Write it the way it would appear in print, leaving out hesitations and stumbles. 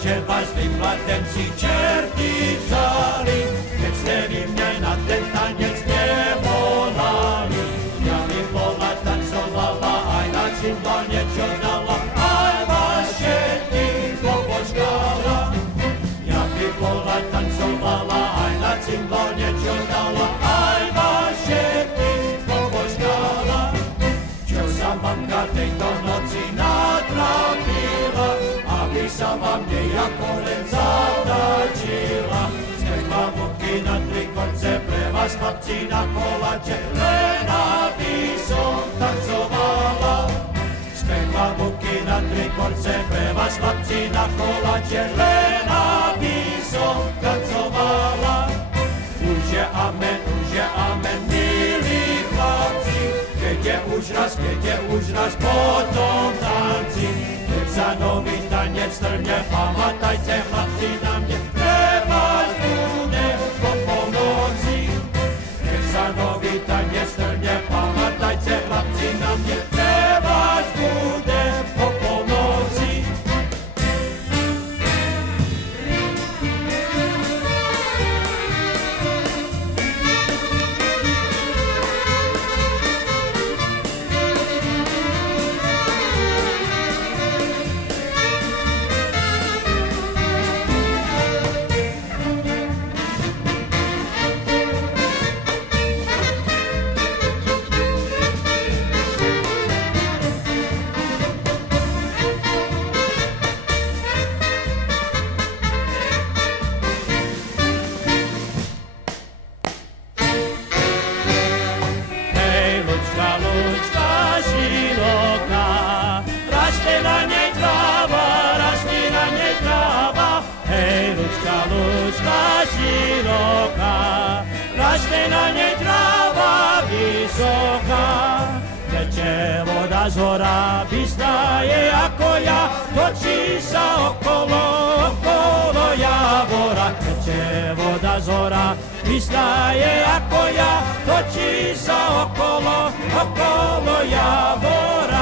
že vás vy mladenci čerti vzali, keď ste vy mne na ten tanec nevolali. Ja by bola tancovala, aj na cymbal niečo dala, aj vás všetkých pobočkala. Ja by bola tancovala, aj na cymbal niečo dala, aj vás všetkých pobočkala. Čo sa mamka tejto noci natrapila, aby sa vám nejako len zatačila. Spekla múky na tri konce, pre vás chlapci na koláče, len aby som tancovala. Spekla múky na tri konce, pre vás chlapci na koláče, len aby som tancovala. Už je amen, milí chlapci, keď je už raz potom tanci. Keď sa nový tanec strne, pamatajte chlapci na mne, pre vás bude po polnoci. Keď sa nový tanec strne, pamatajte chlapci na mne, pre vás bude po polnoci. Raste na nej tráva vysoká, teče voda z hora, bystrá je ako ja, točí sa okolo javora. Teče voda z hora, bystrá je ako ja, točí sa okolo javora.